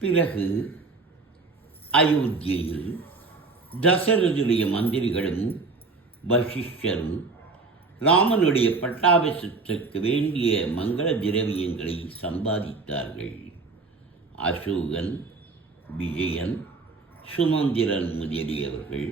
பிறகு அயோத்தியில் தசரதுடைய மந்திரிகளும் வசிஷ்டரும் ராமனுடைய பட்டாபிஷேகத்திற்கு வேண்டிய மங்கள திரவியங்களை சம்பாதித்தார்கள். அசோகன், விஜயன், சுமந்திரன் முதலியவர்கள்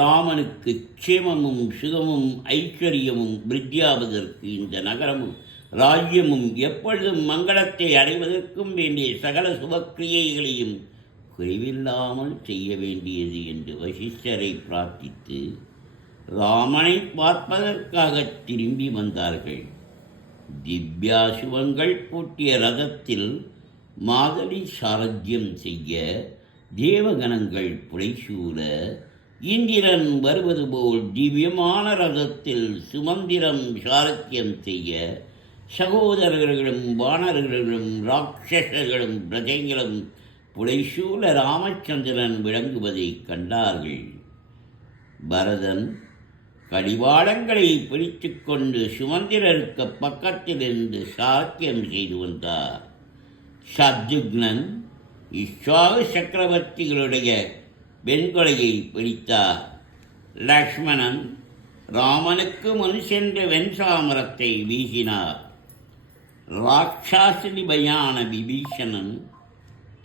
ராமனுக்கு க்ஷேமமும் சுகமும் ஐஸ்வர்யமும் விருத்தியாவதற்கு இந்த நகரமும் ராஜ்யமும் எப்பொழுதும் மங்களத்தை அடைவதற்கும் வேண்டிய சகல சுபக்கிரியைகளையும் குறைவில்லாமல் செய்ய வேண்டியது என்று வசிஷ்டரை பிரார்த்தித்து ராமனை பார்ப்பதற்காக திரும்பி வந்தார்கள். திவ்யாசுவங்கள் பூட்டிய ரதத்தில் மாதளி சாரத்தியம் செய்ய தேவகணங்கள் புடைசூழ இந்திரன் வருவது போல் திவ்யமான ரதத்தில் சுமந்திரம் சாரத்தியம் செய்ய சகோதரர்களும் வானர்களும் ராட்சசர்களும் பிரஜைகளும் புடைசூழ ராமச்சந்திரன் விளங்குவதை கண்டார்கள். பரதன் கடிவாளங்களை பிடித்து கொண்டு சுமந்திரருக்கு பக்கத்தில் இருந்து சாத்தியம் செய்து வந்தார். சத்ருக்னன் இஷ்வாகு சக்கரவர்த்திகளுடைய வெண்கொலையை பிடித்தார். லக்ஷ்மணன் ராமனுக்கு முன் சென்று வெண்சாமரத்தை வீசினார். ராட்சாசினி பயான விபீஷணன்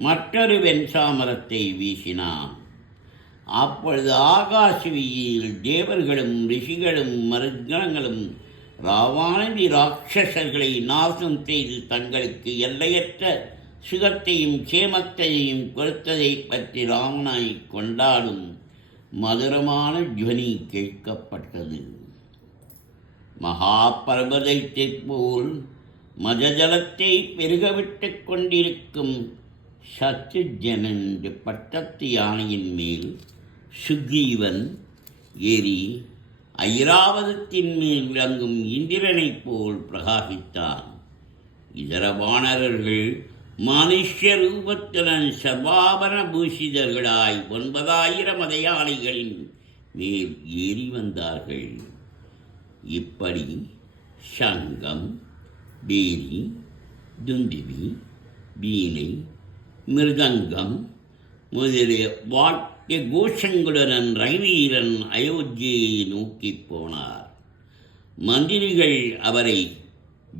மற்றொரு வெண்சாமரத்தை வீசினான். அப்பொழுது ஆகாச வீதியில் தேவர்களும் ரிஷிகளும் மருத்கணங்களும் ராவானதி ராட்சசர்களை நாசம் செய்து தங்களுக்கு எல்லையற்ற சுகத்தையும் சேமத்தையும் கொடுத்ததை பற்றி ராமனை கொண்டாடும் மதுரமான துவனி கேட்கப்பட்டது. மகாபர்வதத்தைப் போல் மதஜலத்தை பெருகவிட்டு கொண்டிருக்கும் சத்ருஜன் என்ற பட்டத்து யானையின் மேல் சுக்ரீவன் ஏறி ஐராவதத்தின் மேல் விளங்கும் இந்திரனைப் போல் பிரகாசித்தான். இதர வானரர்கள் மனுஷ ரூபத்துடன் சபாபன பூஷிதர்களாய் 9,000 மதையாளிகளின் மேல் ஏறி வந்தார்கள். இப்படி சங்கம், பேரி, துந்துபி, வீணை, மிருதங்கம் முதலிய வாக்கிய கோஷங்களுடன் ரவிவீரன் அயோத்தியை நோக்கி போனார். மந்திரிகள் அவரை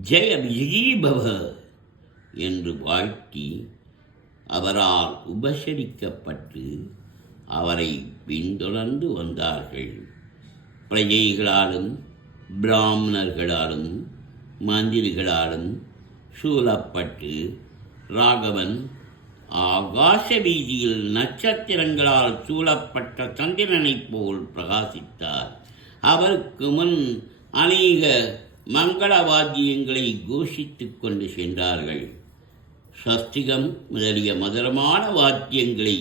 ஜெய விஜீபவ என்று வாழ்த்தி அவரால் உபசரிக்கப்பட்டு அவரை பின்தொடர்ந்து வந்தார்கள். பிரஜைகளாலும் பிராமணர்களாலும் மந்திரிகளாலும் சூழப்பட்டு ராகவன் ஆகாச வீதியில் நட்சத்திரங்களால் சூழப்பட்ட சந்திரனைப் போல் பிரகாசித்தார். அவருக்கு முன் அநேக மங்கள வாத்தியங்களை கோஷித்துக் கொண்டு சென்றார்கள். சஸ்திகம் முதலிய மதுரமான வாத்தியங்களை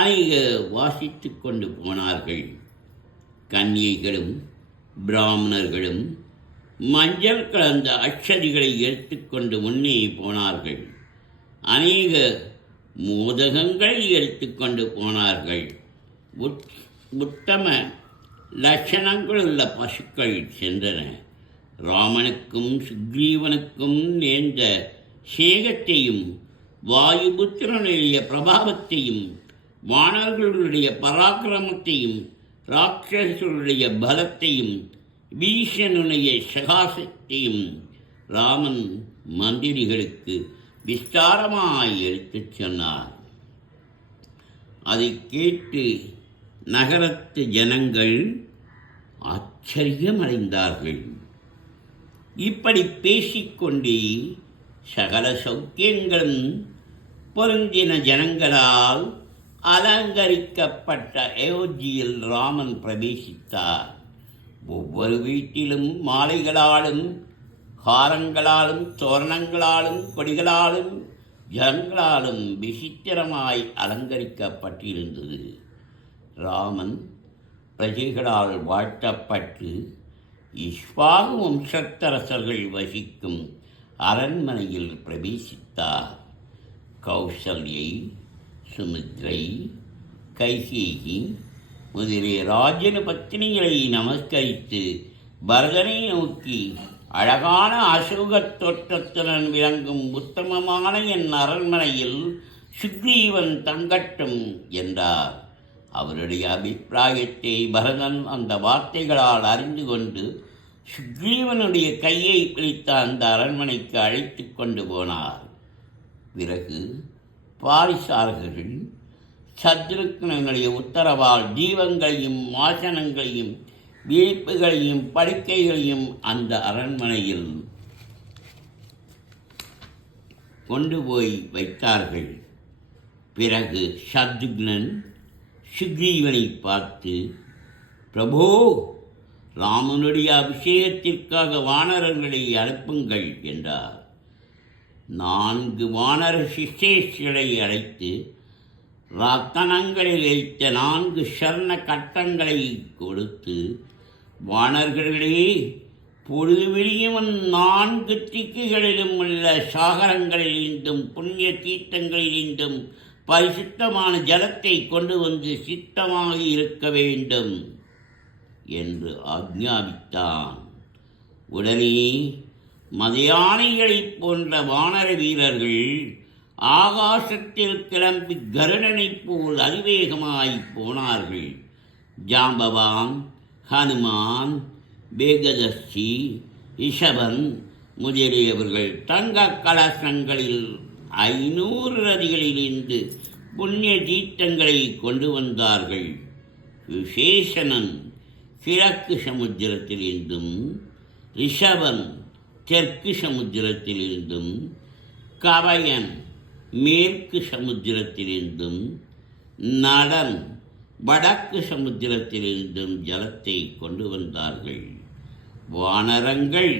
அநேக வாசித்து கொண்டு போனார்கள். கன்னிகைகளும் பிராமணர்களும் மஞ்சள் கலந்த அட்சதிகளை எடுத்துக்கொண்டு முன்னே போனார்கள். அநேக மோதகங்களை எடுத்துக்கொண்டு போனார்கள். உத்தம லட்சணங்களுள்ள பசுக்கள் சென்றன. ராமனுக்கும் சுக்ரீவனுக்கும் நேர்ந்த சேகத்தையும் வாயுபுத்திரனுடைய பிரபாவத்தையும் வானர்களுடைய பராக்கிரமத்தையும் ராட்சசர்களுடைய பலத்தையும் பீஷனுடைய சகாசத்தையும் ராமன் மந்திரிகளுக்கு விஸ்தாரமாய் எடுத்துச் சொன்னார். அதை கேட்டு நகரத்து ஜனங்கள் ஆச்சரியமடைந்தார்கள். இப்படி பேசிக்கொண்டே சகல சௌக்கியங்களும் பொருந்தின ஜனங்களால் அலங்கரிக்கப்பட்ட அயோத்தியில் ராமன் பிரவேசித்தார். ஒவ்வொரு வீட்டிலும் மாலைகளாலும் ஹாரங்களாலும் தோரணங்களாலும் கொடிகளாலும் ஜனங்களாலும் விசித்திரமாய் அலங்கரிக்கப்பட்டிருந்தது. ராமன் பிரஜைகளால் வாழ்த்தப்பட்டு இஷ்வாகு வம்சத்தரசர்கள் வசிக்கும் அரண்மனையில் பிரவேசித்தார். கௌசல்யை, சுமித்ரை, கைகேயி முதலிய ராஜ்யன பத்தினிகளை நமஸ்கரித்து பரதனை நோக்கி, அழகான அசோகத் தோற்றத்துடன் விளங்கும் உத்தமமான என் அரண்மனையில் சுக்ரீவன் தங்கட்டும் என்றார். அவருடைய அபிப்பிராயத்தை பரதன் அந்த வார்த்தைகளால் அறிந்து கொண்டு சுக்ரீவனுடைய கையை பிடித்த அந்த அரண்மனைக்கு அழைத்து கொண்டு போனார். பிறகு பாரிசாரகர்கள் சத்ருக்னனுடைய உத்தரவால் தீபங்களையும் ஆசனங்களையும் விரிப்புகளையும் படுக்கைகளையும் அந்த அரண்மனையில் கொண்டு போய் வைத்தார்கள். பிறகு சத்ருக்னன் சுக்ரீவனை பார்த்து, பிரபோ, ராமனுடைய அபிஷேகத்திற்காக வானரர்களை அனுப்புங்கள் என்றார். 4 வானர சிஷ்யர்களை அழைத்து ரத்தனங்களில் வைத்த 4 ஸ்வர்ண கட்டங்களை கொடுத்து, வானர்களே, பொழுது விடியும் 4 திக்குகளிலும் உள்ள சாகரங்களிலிருந்தும் புண்ணிய தீர்த்தங்களிலிருந்தும் பரிசுத்தமான ஜலத்தை கொண்டு வந்து சித்தமாக இருக்க வேண்டும் என்று ஆக்ஞாபித்தான். உடனே மதயானைகளைப் போன்ற வானர வீரர்கள் ஆகாசத்தில் கிளம்பி கருடனைப் போல் அதிவேகமாய் போனார்கள். ஜாம்பவான், ஹனுமான், வேகதஸ்தி, ரிஷபன் முதலியவர்கள் தங்க கலசங்களில் 500 ரதிகளிலிருந்து புண்ணிய தீர்த்தங்களை கொண்டு வந்தார்கள். விசேஷணன் கிழக்கு சமுத்திரத்திலிருந்தும், ரிஷபன் தெற்கு சமுத்திரத்திலிருந்தும், கவயன் மேற்கு சமுத்திரத்திலிருந்தும், நடன் வடக்கு சமுத்திரத்திலிருந்தும் ஜலத்தை கொண்டு வந்தார்கள். வானரங்கள்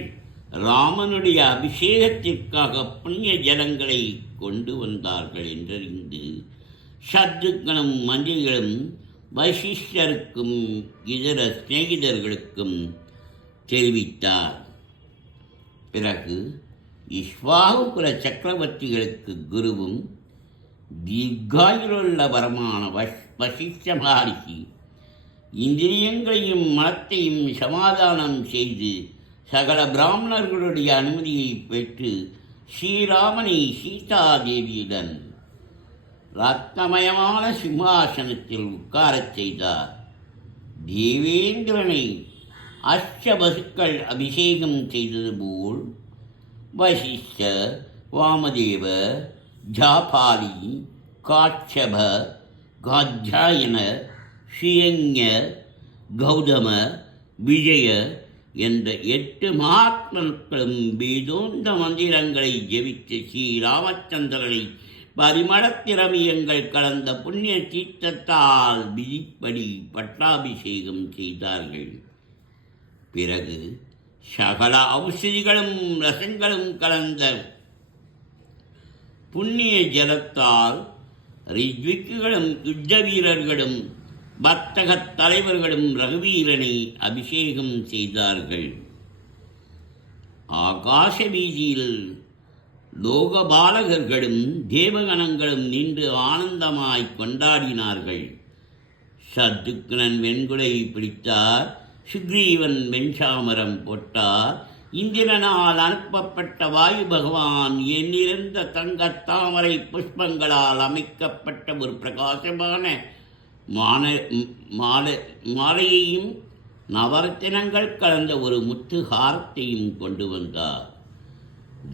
ராமனுடைய அபிஷேகத்திற்காக புண்ணிய ஜலங்களை கொண்டு வந்தார்கள் என்றறிந்து சத்ருக்னும் மந்திரிகளும் வசிஷ்டருக்கும் இதர சிநேகிதர்களுக்கும் தெரிவித்தார். பிறகு இஸ்வாகுகுல சக்கரவர்த்திகளுக்கு குருவும் தீர்காயுள்ள வரமான வசிஷ்ட மகரிஷி இந்திரியங்களையும் மனத்தையும் சமாதானம் செய்து சகல பிராமணர்களுடைய அனுமதியை பெற்று ஸ்ரீராமனை சீதாதேவியுடன் ரத்னமயமான சிம்மாசனத்தில் உட்காரச் செய்தார். தேவேந்திரனை அஷ்டவசுக்கள் அபிஷேகம் செய்தது போல் வசிஷ்ட, வாமதேவ, ஜாபாலி, காட்சப, காத்யாயன, ஸ்ரீயங்க, கௌதம, விஜய என்ற 8 மகாத்மர்களும் வேதோந்த மந்திரங்களை ஜெபித்து ஸ்ரீராமச்சந்திரனை பரிமளத்திரவியங்கள் கலந்த புண்ணிய தீர்த்தத்தால் விதிப்படி பட்டாபிஷேகம் செய்தார்கள். பிறகு சகல ஔஷதிகளும் ரசங்களும் கலந்த புண்ணிய ஜலத்தால் ரித்விக்குகளும் யுத்த வீரர்களும் வர்த்தகத் தலைவர்களும் ரகுவீரனை அபிஷேகம் செய்தார்கள். ஆகாச வீதியில் லோகபாலகர்களும் தேவகணங்களும் நின்று ஆனந்தமாய் கொண்டாடினார்கள். சத்ருக்னன் வெண்குடை பிடித்தார், சுக்ரீவன் வெண்சாமரம் போட்டார். இந்திரனால் அனுப்பப்பட்ட வாயு பகவான் எண்ணிறந்த தங்கத் தாமரை புஷ்பங்களால் அமைக்கப்பட்ட ஒரு பிரகாசமான மாலையையும் நவரத்தினங்கள் கலந்த ஒரு முத்துஹாரத்தையும் கொண்டு வந்தார்.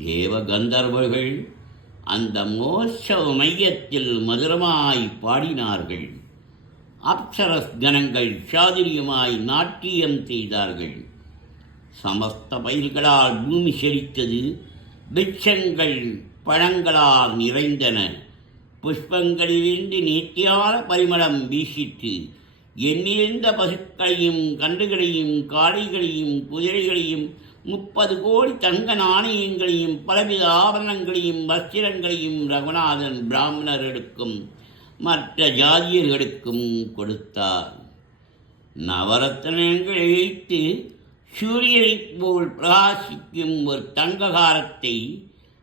தேவகந்தர்வர்கள் அந்த மோட்சவ மையத்தில் மதுரமாய் பாடினார்கள். அப்சரஸ் கணங்கள் சாதுரியமாய் நாட்டியம் செய்தார்கள். சமஸ்த பயிர்களால் பூமி செழித்தது. விருட்சங்கள் பழங்களால் நிறைந்தன. புஷ்பங்களிலிருந்து நேர்த்தியான பரிமளம் வீசிற்று. எண்ணிருந்த பசுக்களையும் கன்றுகளையும் காளைகளையும் குதிரைகளையும் 30 கோடி தங்க நாணயங்களையும் பலவித ஆபரணங்களையும் வஸ்திரங்களையும் ரகுநாதன் பிராமணர்களுக்கும் மற்ற ஜாதியர்களுக்கும் கொடுத்தார். நவரத்னங்களை வைத்து சூரியனைப் போல் பிரகாசிக்கும் ஒரு தங்ககாரத்தை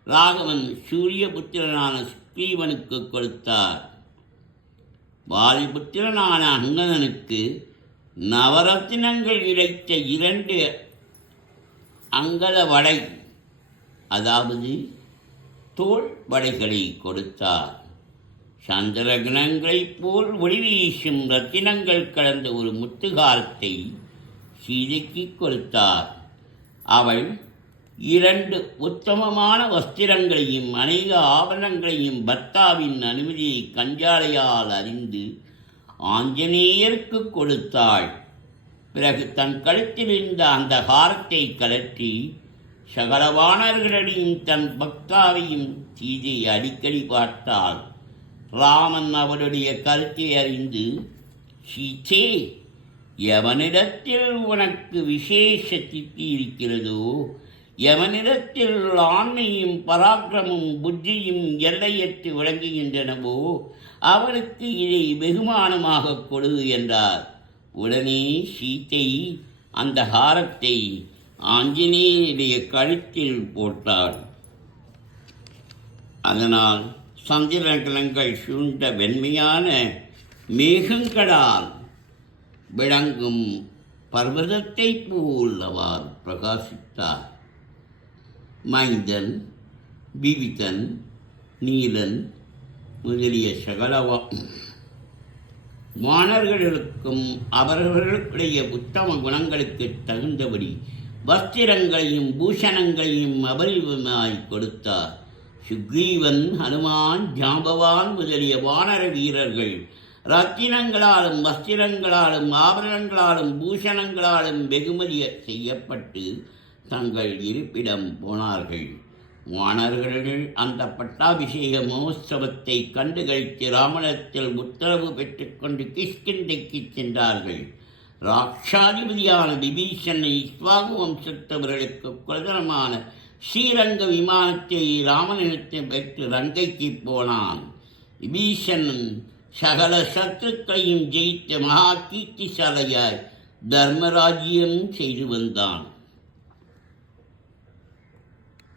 ராகவன் சூரியபுத்திரனான சுக்ரீவனுக்கு கொடுத்தார். வாலிபுத்திரனான அங்கதனுக்கு நவரத்தினங்கள் இழைத்த 2 அங்கத வடை, அதாவது தோள் வடைகளை கொடுத்தார். சந்திரகிரகங்களைப் போல் ஒளி வீசும் ரத்தினங்கள் கலந்த ஒரு முத்துகாரத்தை சீதைக்கு கொடுத்தார். அவள் 2 உத்தமமான வஸ்திரங்களையும் அநேக ஆபரணங்களையும் பர்த்தாவின் அனுமதியை கஞ்சாலையால் அறிந்து ஆஞ்சநேயருக்கு கொடுத்தாள். பிறகு தன் கழுத்தில் இருந்த அந்த ஹாரத்தை கலற்றி சகலவாணர்களையும் தன் பக்தாவையும் சீதை அடிக்கடி பார்த்தாள். ராமன் அவருடைய கருத்தை அறிந்து, சீதே, எவனிடத்தில் உனக்கு விசேஷ சித்தி இருக்கிறதோ, எவனிடத்தில் ஆண்மையும் பராக்கிரமும் புத்தியும் எல்லையற்று விளங்குகின்றனவோ அவனுக்கு இதை வெகுமானமாக கொடு என்றார். உடனே சீதை அந்த ஹாரத்தை ஆஞ்சநேயனுடைய கழுத்தில் போட்டாள். அதனால் சந்திரகிரகங்கள் சூழ்ந்த வெண்மையான மேகங்களால் விளங்கும் பர்வதத்தை போல் அவர் பிரகாசித்தார். மைந்தன், விவிதன், நீலன் முதலிய சகல வானர்களுக்கும் அவர்களுடைய உத்தம குணங்களுக்கு தகுந்தபடி வஸ்திரங்களையும் பூஷணங்களையும் அபரிதமாய் கொடுத்தார். சுக்ரீவன், ஹனுமான், ஜாம்பவான் முதலிய வானர வீரர்கள் ரத்தினங்களாலும் வஸ்திரங்களாலும் ஆபரணங்களாலும் பூஷணங்களாலும் வெகுமதி செய்யப்பட்டு தங்கள் இருப்பிடம் போனார்கள். வானர்கள் அந்த பட்டாபிஷேக மகோத்சவத்தை கண்டுகளித்து ராமனிடத்தில் உத்தரவு பெற்றுக்கொண்டு கிஷ்கிந்தைக்கு சென்றார்கள். ராட்சாதிபதியான விபீஷணனை இஸ்வாகு வம்சத்தவர்களுக்கு குலதனமான ஸ்ரீரங்க விமானத்தை ராமனிடத்தில் பெற்று ரங்கைக்கு போனான். விபீஷணன் சகல சத்துக்களையும் ஜெயித்த மகா கீர்த்திசாலையாய் தர்மராஜ்யம் செய்து வந்தான்.